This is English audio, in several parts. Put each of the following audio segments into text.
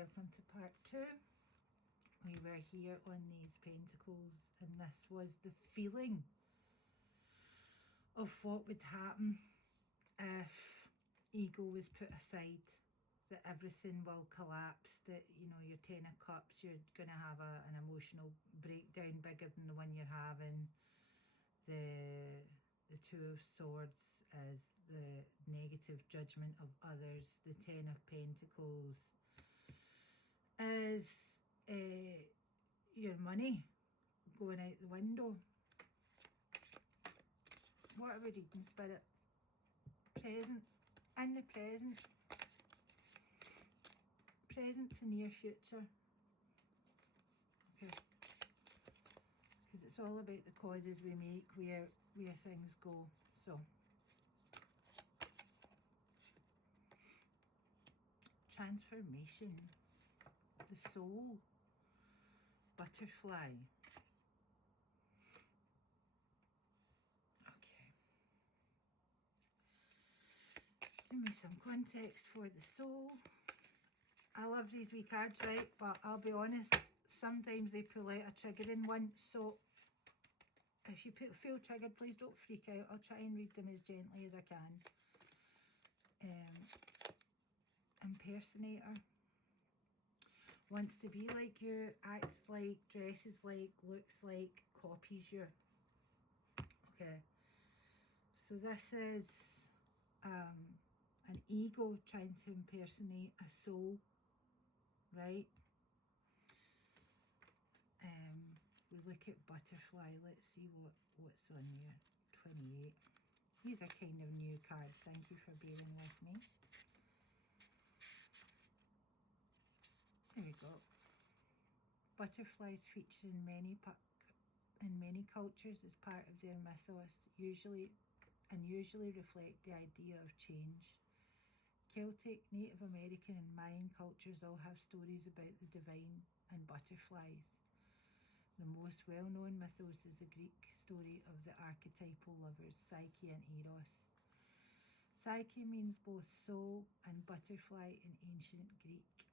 welcome to part 2. We were here on these pentacles, and this was the feeling of what would happen if ego was put aside, that everything will collapse, that, you know, your 10 of cups, you're going to have an emotional breakdown bigger than the one you're having. The 2 of swords is the negative judgment of others. The 10 of pentacles is your money going out the window. What are we reading, Spirit? Present. In the present. Present to near future. Okay. Because it's all about the causes we make, where things go. So, transformation, the soul, butterfly. Okay. Give me some context for the soul. I love these wee cards, right? But I'll be honest, sometimes they pull out a triggering one. So if you feel triggered, please don't freak out. I'll try and read them as gently as I can. Impersonator. Wants to be like you, acts like, dresses like, looks like, copies you. Okay. So this is an ego trying to impersonate a soul, right? We look at butterfly. Let's see what's on here. 28. These are kind of new cards. Thank you for bearing with me. There we go. Butterflies feature in many cultures as part of their mythos, usually reflect the idea of change. Celtic, Native American and Mayan cultures all have stories about the divine and butterflies. The most well-known mythos is the Greek story of the archetypal lovers, Psyche and Eros. Psyche means both soul and butterfly in ancient Greek.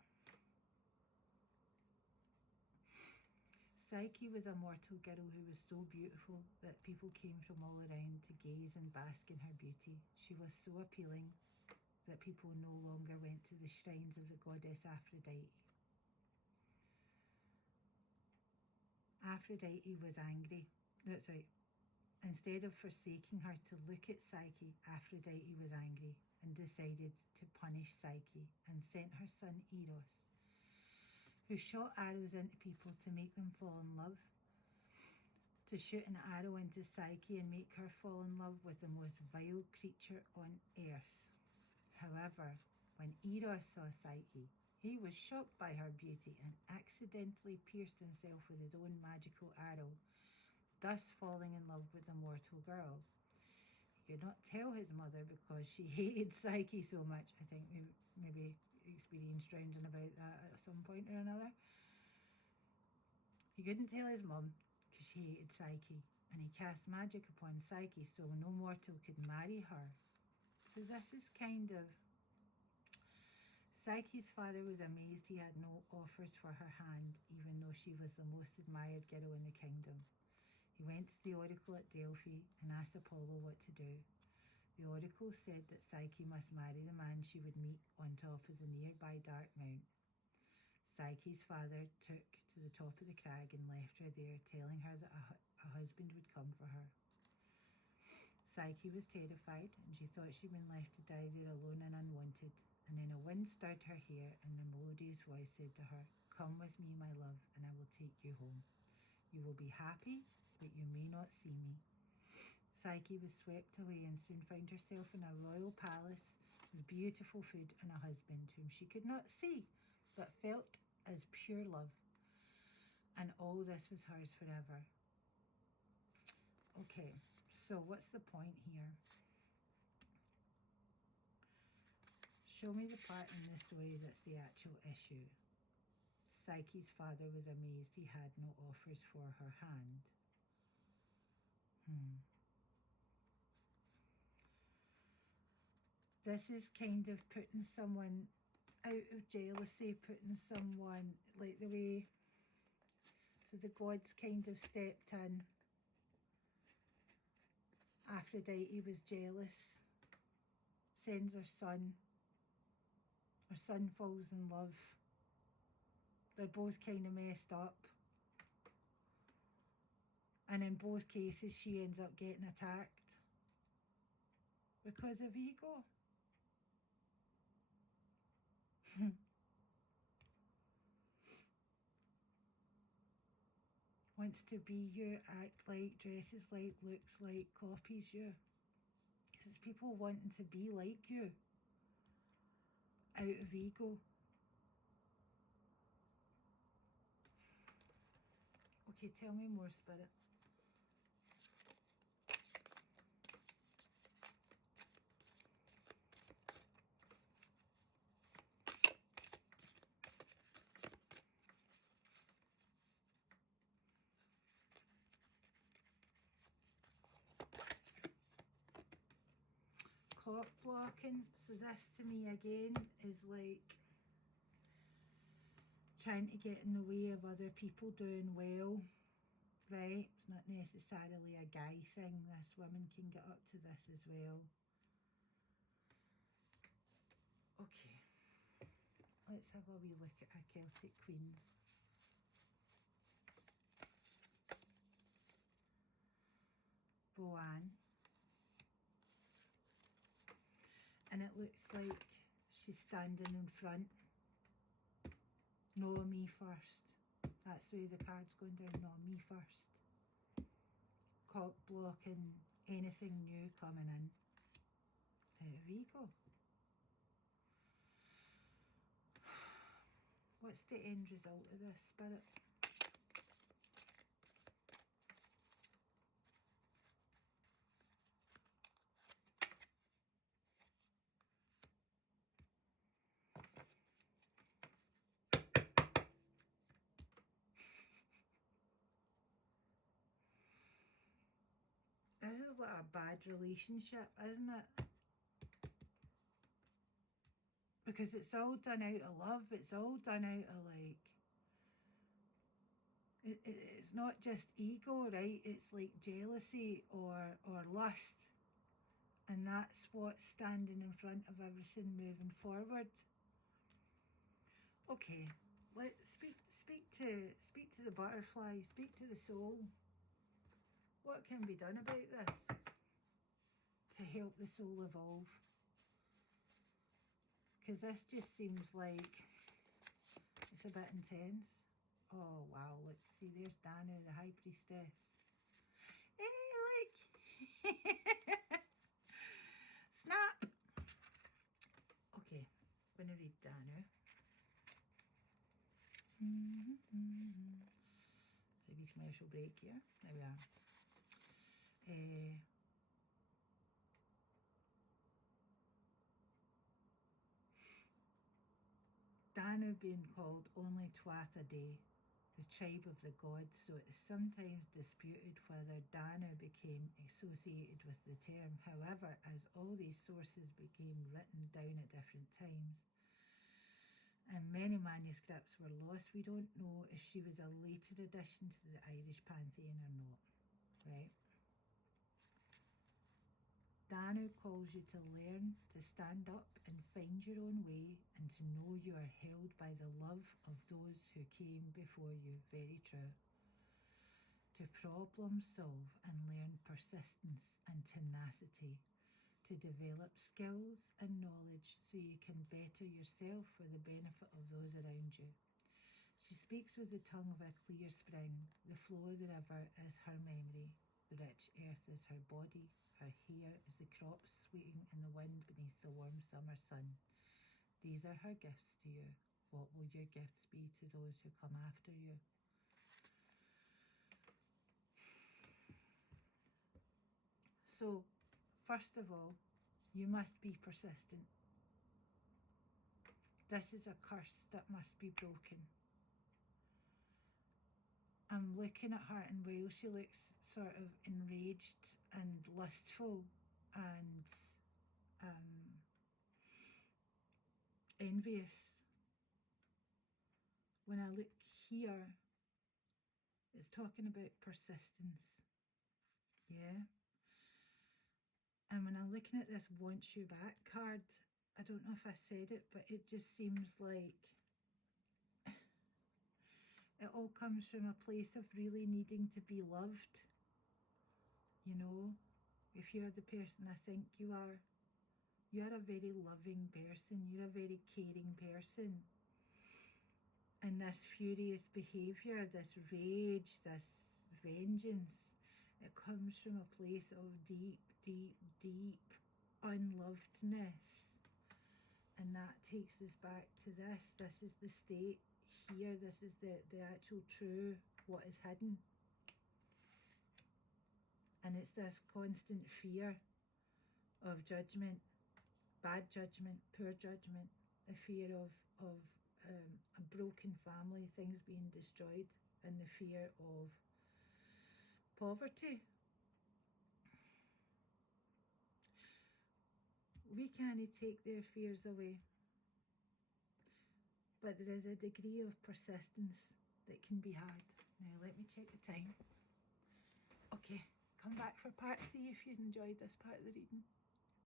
Psyche was a mortal girl who was so beautiful that people came from all around to gaze and bask in her beauty. She was so appealing that people no longer went to the shrines of the goddess Aphrodite. Aphrodite was angry. That's right. Instead of forsaking her to look at Psyche, Aphrodite was angry and decided to punish Psyche and sent her son Eros, who shot arrows into people to make them fall in love, to shoot an arrow into Psyche and make her fall in love with the most vile creature on earth. However, when Eros saw Psyche, he was shocked by her beauty and accidentally pierced himself with his own magical arrow, thus falling in love with the mortal girl. He could not tell his mother because she hated Psyche so much. I think we maybe experienced rounding about that at some point or another. He couldn't tell his mum because she hated Psyche, and he cast magic upon Psyche so no mortal could marry her. So this is kind of... Psyche's father was amazed he had no offers for her hand, even though she was the most admired girl in the kingdom. He went to the oracle at Delphi and asked Apollo what to do. The oracle said that Psyche must marry the man she would meet on top of the nearby dark mount. Psyche's father took to the top of the crag and left her there, telling her that a husband would come for her. Psyche was terrified, and she thought she'd been left to die there alone and unwanted. And then a wind stirred her hair, and a melodious voice said to her, "Come with me, my love, and I will take you home. You will be happy, but you may not see me." Psyche was swept away and soon found herself in a royal palace with beautiful food and a husband whom she could not see, but felt as pure love. And all this was hers forever. Okay, so what's the point here? Show me the part in the story that's the actual issue. Psyche's father was amazed he had no offers for her hand. This is kind of putting someone out of jealousy, putting someone, like the way, so the gods kind of stepped in. Aphrodite was jealous, sends her son falls in love. They're both kind of messed up. And in both cases, she ends up getting attacked because of ego. Wants to be you, act like, dresses like, looks like, copies you. Because people wanting to be like you out of ego. Okay, tell me more, Spirit. Clock blocking. So this to me again is like trying to get in the way of other people doing well, right? It's not necessarily a guy thing. This woman can get up to this as well. Okay, let's have a wee look at our Celtic queens. Boann. And it looks like she's standing in front. No, me first. That's the way the card's going down. No, me first. Cock blocking, anything new coming in. There we go. What's the end result of this, Spirit? This is like a bad relationship, isn't it? Because it's all done out of love. It's all done out of like... It's not just ego, right? It's like jealousy or lust. And that's what's standing in front of everything moving forward. Okay, let's speak to the butterfly, speak to the soul. What can be done about this to help the soul evolve? Because this just seems like it's a bit intense. Oh wow, look, see there's Danu, the High Priestess. Hey, look! Snap! Okay, I'm going to read Danu. A wee commercial break here. There we are. Danu being called only Tuatha Dé, the tribe of the gods, so it is sometimes disputed whether Danu became associated with the term. However, as all these sources became written down at different times, and many manuscripts were lost, we don't know if she was a later addition to the Irish pantheon or not, right? Danu calls you to learn, to stand up and find your own way, and to know you are held by the love of those who came before you. Very true. To problem solve and learn persistence and tenacity, to develop skills and knowledge so you can better yourself for the benefit of those around you. She speaks with the tongue of a clear spring. The flow of the river is her memory. The rich earth is her body. Her hair is the crops sweeping in the wind beneath the warm summer sun. These are her gifts to you. What will your gifts be to those who come after you? So, first of all, you must be persistent. This is a curse that must be broken. I'm looking at her, and while she looks sort of enraged and lustful and envious, when I look here, it's talking about persistence. Yeah. And when I'm looking at this "want you back" card, I don't know if I said it, but it just seems like it all comes from a place of really needing to be loved. You know, if you're the person I think you are a very loving person, you're a very caring person. And this furious behaviour, this rage, this vengeance, it comes from a place of deep, deep, deep unlovedness. And that takes us back to this. This is the state here. This is the actual true, what is hidden. And it's this constant fear of judgment, bad judgment, poor judgment, the fear of a broken family, things being destroyed, and the fear of poverty. We can't take their fears away, but there is a degree of persistence that can be had. Now let me check the time. Okay, come back for part 3 if you enjoyed this part of the reading.